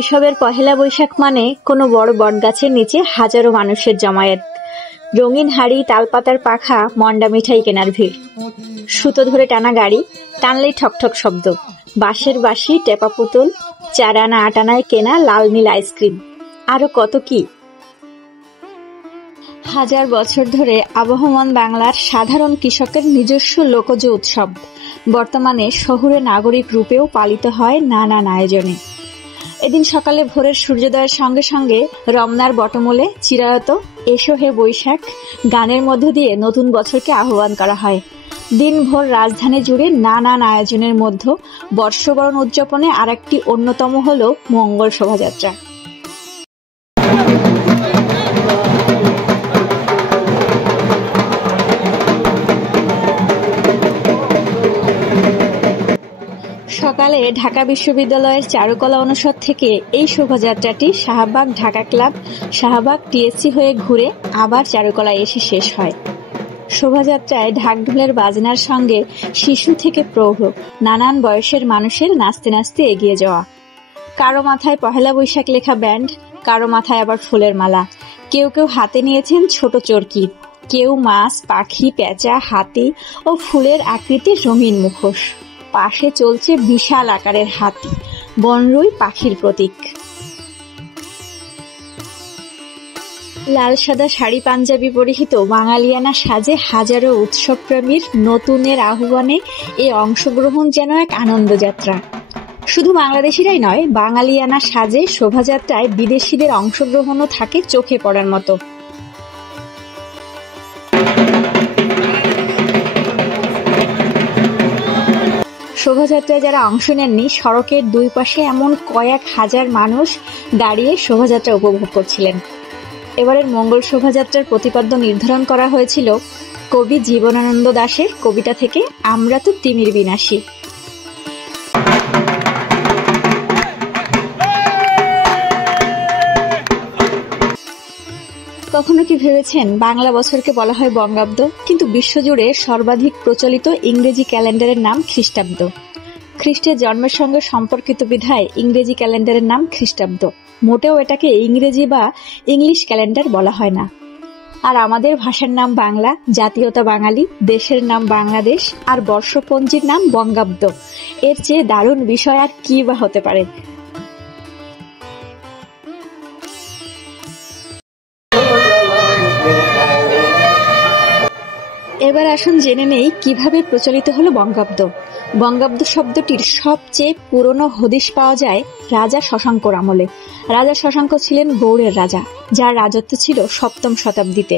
শৈশবের পহেলা বৈশাখ মানে কোনো বড় বটগাছের নিচে হাজারো মানুষের জমায়েত, রঙিন হাড়ি, তালপাতার পাখা, মন্ডা মিঠাই কেনার ভিড়, সুতো ধরে টানা গাড়ি, টানলেই ঠকঠক শব্দ, বাঁশের বাঁশি, টেপা পুতুল, 4 আনা 8 আনায় কেনা লাল নীল আইসক্রিম, আরো কত কি। হাজার বছর ধরে আবহমান বাংলার সাধারণ কৃষকের নিজস্ব লোকজ উৎসব বর্তমানে শহুরে নাগরিক রূপেও পালিত হয় নানান আয়োজনে। এদিন সকালে ভোরের সূর্যোদয়ের সঙ্গে সঙ্গে রমনার বটমূলে চিরায়ত এসো হে বৈশাখ গানের মধ্য দিয়ে নতুন বছরকে আহ্বান করা হয়। দিনভর রাজধানী জুড়ে নানান আয়োজনের মধ্যে বর্ষবরণ উদযাপনে আরেকটি অন্যতম হল মঙ্গল শোভাযাত্রা। সকালে ঢাকা বিশ্ববিদ্যালয়ের চারুকলা অনুষদ থেকে এই শোভাযাত্রাটি শাহবাগ ঢাকা ক্লাব, শাহবাগ টিএসসি হয়ে ঘুরে আবার চারুকলায় এসে শেষ হয়। শোভাযাত্রায় ঢাকঢোলের বাজনার সঙ্গে শিশু থেকে প্রৌঢ় নানান বয়সের মানুষের নাচতে নাচতে এগিয়ে যাওয়া। কারো মাথায় পহেলা বৈশাখ লেখা ব্যান্ড, কারো মাথায় আবার ফুলের মালা, কেউ কেউ হাতে নিয়েছেন ছোট চরকি, কেউ মাছ, পাখি, পেঁচা, হাতি ও ফুলের আকৃতির রঙিন মুখোশ। পাশে চলছে বিশাল আকারের হাতি, বনরুই পাখির প্রতীক। লাল সাদা শাড়ি পাঞ্জাবি পরিহিত বাঙালিয়ানা সাজে হাজারো উৎসবপ্রেমীর নতুনের আহ্বানে এ অংশগ্রহণ যেন এক আনন্দযাত্রা। শুধু বাংলাদেশিরাই নয়, বাঙালিয়ানা সাজে শোভাযাত্রায় বিদেশিদের অংশগ্রহণও থাকে চোখে পড়ার মতো। শোভাযাত্রায় যারা অংশ নেননি, সড়কের দুই পাশে এমন কয়েক হাজার মানুষ দাঁড়িয়ে শোভাযাত্রা উপভোগ করছিলেন। এবারের মঙ্গল শোভাযাত্রার প্রতিপাদ্য নির্ধারণ করা হয়েছিল কবি জীবনানন্দ দাশের কবিতা থেকে আমরা তো তিমির বিনাশী। কখনো কি ভেবেছেন বাংলা বছরকে বলা হয় বঙ্গাব্দ, কিন্তু বিশ্বজুড়ে সর্বাধিক প্রচলিত ইংরেজি ক্যালেন্ডারের নাম খ্রিস্টাব্দ। খ্রিস্টের জন্মের সঙ্গে সম্পর্কিত বিধায় ইংরেজি ক্যালেন্ডারের নাম খ্রিস্টাব্দ। মোটেও এটাকে ইংরেজি বা ইংলিশ ক্যালেন্ডার বলা হয় না। আর আমাদের ভাষার নাম বাংলা, জাতীয়তা বাঙালি, দেশের নাম বাংলাদেশ, আর বর্ষপঞ্জির নাম বঙ্গাব্দ। এর চেয়ে দারুণ বিষয় আর কি বা হতে পারে। এবার আসুন জেনে নেই কিভাবে প্রচলিত হলো বঙ্গাব্দ। বঙ্গাব্দ শব্দটির সবচেয়ে পুরনো হদিশ পাওয়া যায় রাজা শশাঙ্কর আমলে। রাজা শশাঙ্ক ছিলেন গৌড়ের রাজা, যার রাজত্ব ছিল 7ম শতাব্দীতে।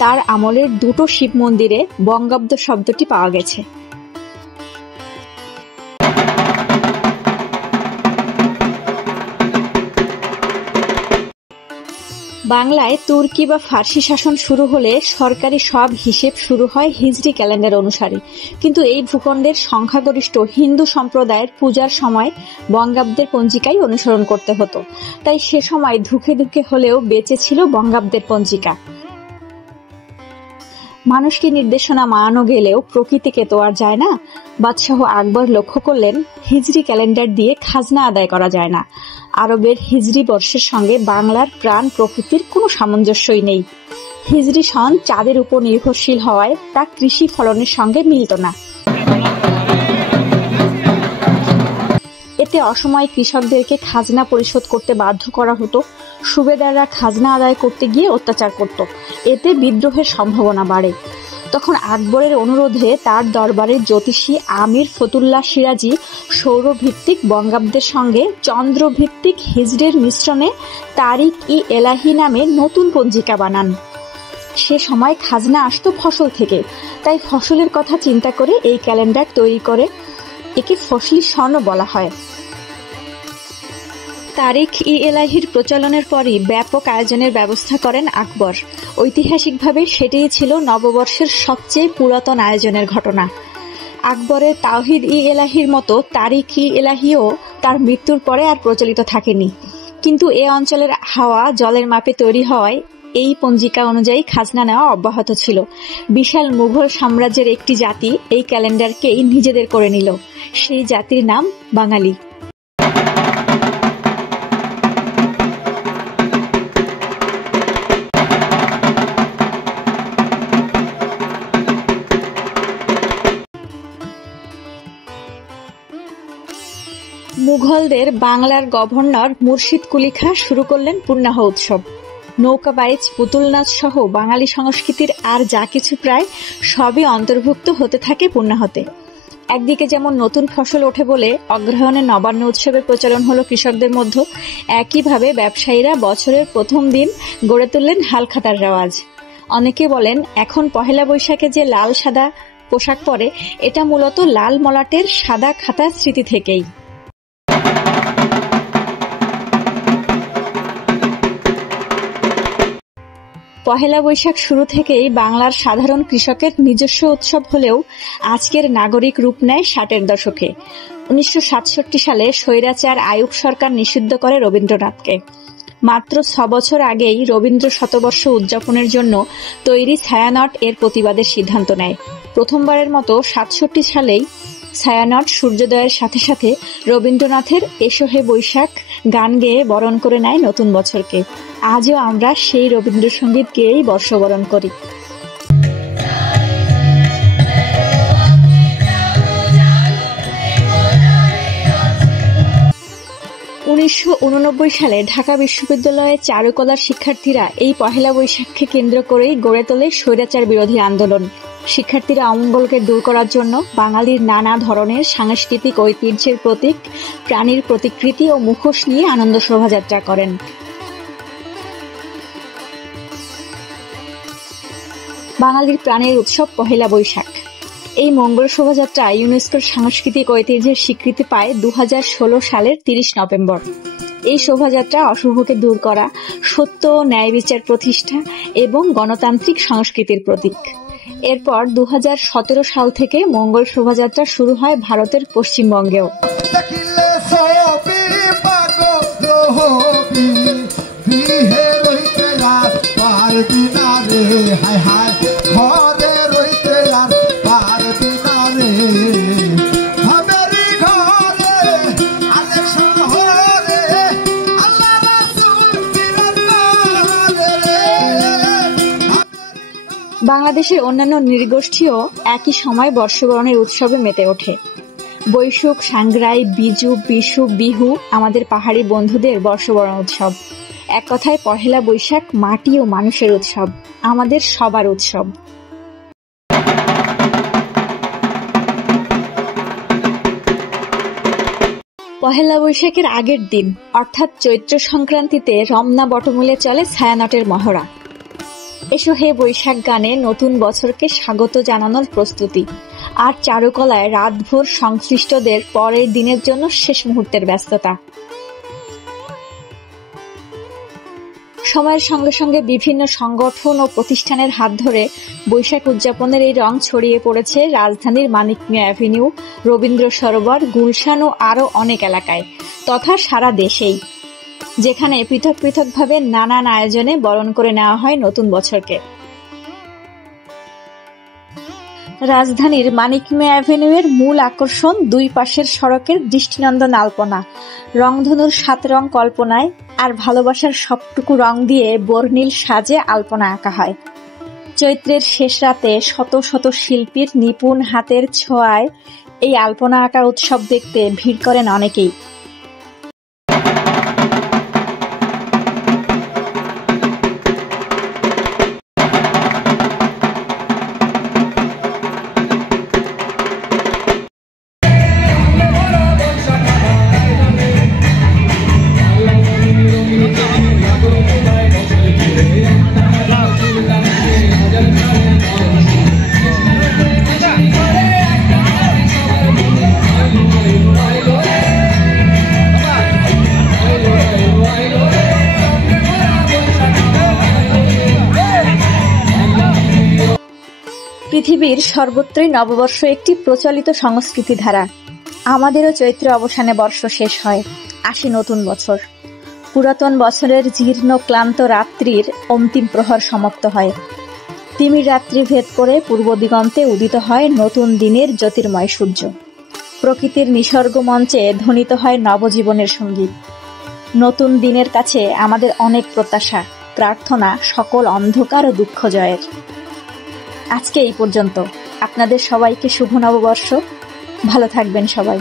তার আমলের 2টো শিব মন্দিরে বঙ্গাব্দ শব্দটি পাওয়া গেছে। বাংলায় তুর্কি বা ফার্সি শাসন শুরু হলে সরকারি সব হিসেব শুরু হয় হিজরি ক্যালেন্ডার অনুসারে, কিন্তু এই ভূখণ্ডের সংখ্যাগরিষ্ঠ হিন্দু সম্প্রদায়ের পূজার সময় বঙ্গাব্দের পঞ্জিকাই অনুসরণ করতে হতো। তাই সে সময় ধুকে ধুকে হলেও বেঁচে ছিল বঙ্গাব্দের পঞ্জিকা। মানুষকে নির্দেশনা মানানো গেলেও প্রকৃতিকে তো আর যায় না। বাদশাহ আকবর লক্ষ্য করলেন হিজরি ক্যালেন্ডার দিয়ে খাজনা আদায় করা যায় না। আরবের হিজরি বর্ষের সঙ্গে বাংলার প্রাণ প্রকৃতির কোনো সামঞ্জস্যই নেই। হিজরি সন চাঁদের উপর নির্ভরশীল হওয়ায় তা কৃষি ফলনের সঙ্গে মিলত না। এতে অসময়ে কৃষকদেরকে খাজনা পরিশোধ করতে বাধ্য করা হতো। সুবেদাররা খাজনা আদায় করতে গিয়ে অত্যাচার করত। এতে বিদ্রোহের সম্ভাবনা বাড়ে। তখন আকবরের অনুরোধে তার দরবারের জ্যোতিষী আমির ফতুল্লাহ সিরাজি সৌরভিত্তিক বঙ্গাব্দের সঙ্গে চন্দ্রভিত্তিক হিজরির মিশ্রণে তারিখ ই এলাহি নামে নতুন পঞ্জিকা বানান। সে সময় খাজনা আসতো ফসল থেকে, তাই ফসলের কথা চিন্তা করে এই ক্যালেন্ডার তৈরি করে। একে ফসলি সন বলা হয়। তারিখ ই এলাহির প্রচলনের পরই ব্যাপক আয়োজনের ব্যবস্থা করেন আকবর। ঐতিহাসিকভাবে সেটিই ছিল নববর্ষের সবচেয়ে পুরাতন আয়োজনের ঘটনা। আকবরের তাওহিদ ই এলাহির মতো তারিখ ই এলাহিও তার মৃত্যুর পরে আর প্রচলিত থাকেনি, কিন্তু এ অঞ্চলের হাওয়া জলের মাপে তৈরি হওয়ায় এই পঞ্জিকা অনুযায়ী খাজনা নেওয়া অব্যাহত ছিল। বিশাল মুঘল সাম্রাজ্যের একটি জাতি এই ক্যালেন্ডারকেই নিজেদের করে নিল। সেই জাতির নাম বাঙালি। মুঘলদের বাংলার গভর্নর মুর্শিদ কুলি খাঁ শুরু করলেন পূর্ণাহ উৎসব। নৌকাবাইজ, পুতুল নাচ সহ বাঙালি সংস্কৃতির আর যা কিছু প্রায় সবই অন্তর্ভুক্ত হতে থাকে পূর্ণাহতে। একদিকে যেমন নতুন ফসল ওঠে বলে অগ্রহায়ণে নবান্ন উৎসবের প্রচলন হলো কৃষকদের মধ্যে, একইভাবে ব্যবসায়ীরা বছরের প্রথম দিন গড়ে তুললেন হালখাতার রেওয়াজ। অনেকে বলেন এখন পহেলা বৈশাখে যে লাল সাদা পোশাক পরে, এটা মূলত লাল মলাটের সাদা খাতার স্মৃতি থেকেই। পহেলা বৈশাখ শুরু থেকেই বাংলার সাধারণ কৃষকের নিজস্ব উৎসব হলেও আজকের নাগরিক রূপ নেয় 60-এর দশকে। 1967 সালে স্বৈরাচার আইয়ুব সরকার নিষিদ্ধ করে রবীন্দ্রনাথকে। মাত্র 6 বছর আগেই রবীন্দ্র শতবর্ষ উদযাপনের জন্য তৈরি ছায়ানট এর প্রতিবাদের সিদ্ধান্ত নেয়। প্রথমবারের মতো 67 সালেই ছায়ানট সূর্যোদয়ের সাথে সাথে রবীন্দ্রনাথের এসো হে বৈশাখ গান গেয়ে বরণ করে নেয় নতুন বছরকে। আজও আমরা সেই রবীন্দ্রসঙ্গীত গেয়েই বর্ষবরণ করি। 1989 সালে ঢাকা বিশ্ববিদ্যালয়ের চারুকলার শিক্ষার্থীরা এই পহেলা বৈশাখকে কেন্দ্র করেই গড়ে তোলে স্বৈরাচার বিরোধী আন্দোলন। শিক্ষার্থীরা অমঙ্গলকে দূর করার জন্য বাঙালির নানা ধরনের সাংস্কৃতিক ঐতিহ্যের প্রতীক, প্রাণীর প্রতিকৃতি ও মুখোশ নিয়ে আনন্দ শোভাযাত্রা করেন। বাঙালির প্রাণের উৎসব পহেলা বৈশাখ। এই মঙ্গল শোভাযাত্রা ইউনেস্কোর সাংস্কৃতিক ঐতিহ্যের স্বীকৃতি পায় 2016 সালের 30 নভেম্বর। এই শোভাযাত্রা অশুভকে দূর করা, সত্য ও ন্যায় বিচার প্রতিষ্ঠা এবং গণতান্ত্রিক সংস্কৃতির প্রতীক। এরপর 2017 সাল থেকে মঙ্গল শোভাযাত্রা শুরু হয় ভারতের পশ্চিমবঙ্গেও। বাংলাদেশের অন্যান্য নৃগোষ্ঠীও একই সময় বর্ষবরণের উৎসবে মেতে ওঠে। বৈশুখ, সাংগ্রাই, বিজু, বিশু, বিহু আমাদের পাহাড়ি বন্ধুদের বর্ষবরণ উৎসব। এক কথায় পহেলা বৈশাখ মাটি ও মানুষের উৎসব, আমাদের সবার উৎসব। পহেলা বৈশাখের আগের দিন অর্থাৎ চৈত্র সংক্রান্তিতে রমনা বটমূলে চলে ছায়ানটের মহড়া। এসো হে বৈশাখ গানে নতুন বছরকে স্বাগত জানানোর প্রস্তুতি, আর চারুকলায় রাতভর সংশ্লিষ্টদের পরের দিনের জন্য শেষ মুহূর্তের ব্যস্ততা। সময়ের সঙ্গে সঙ্গে বিভিন্ন সংগঠন ও প্রতিষ্ঠানের হাত ধরে বৈশাখ উদযাপনের এই রং ছড়িয়ে পড়েছে রাজধানীর মানিক মিয়া অ্যাভিনিউ, রবীন্দ্র সরোবর, গুলশান ও আরও অনেক এলাকায়, তথা সারা দেশেই, যেখানে পৃথক পৃথকভাবে নানান আয়োজনে বরণ করে নেওয়া হয় নতুন বছরকে। রাজধানীর মানিক মিয়া অ্যাভিনিউয়ের মূল আকর্ষণ দুই পাশের সড়কের দৃষ্টিনন্দন আলপনা, রংধনুর 7 রং কল্পনায় আর ভালোবাসার সবটুকু রং দিয়ে বর্ণিল সাজে আলপনা আঁকা হয়। চৈত্রের শেষ রাতে শত শত শিল্পীর নিপুণ হাতের ছোঁয়ায় এই আলপনা আঁকা উৎসব দেখতে ভিড় করেন অনেকেই। পৃথিবীর সর্বত্রই নববর্ষ একটি প্রচলিত সংস্কৃতি ধারা। আমাদেরও চৈত্র অবসানে বর্ষ শেষ হয়, আসে নতুন বছর। পুরাতন বছরের জীর্ণ ক্লান্ত রাত্রির অন্তিম প্রহর সমাপ্ত হয়। তিমির রাত্রি ভেদ করে পূর্ব দিগন্তে উদিত হয় নতুন দিনের জ্যোতির্ময় সূর্য। প্রকৃতির নিসর্গ মঞ্চে ধ্বনিত হয় নবজীবনের সঙ্গীত। নতুন দিনের কাছে আমাদের অনেক প্রত্যাশা, প্রার্থনা সকল অন্ধকার ও দুঃখ জয়ের। আজকে এই পর্যন্ত। আপনাদের সবাইকে শুভ নববর্ষ। ভালো থাকবেন সবাই।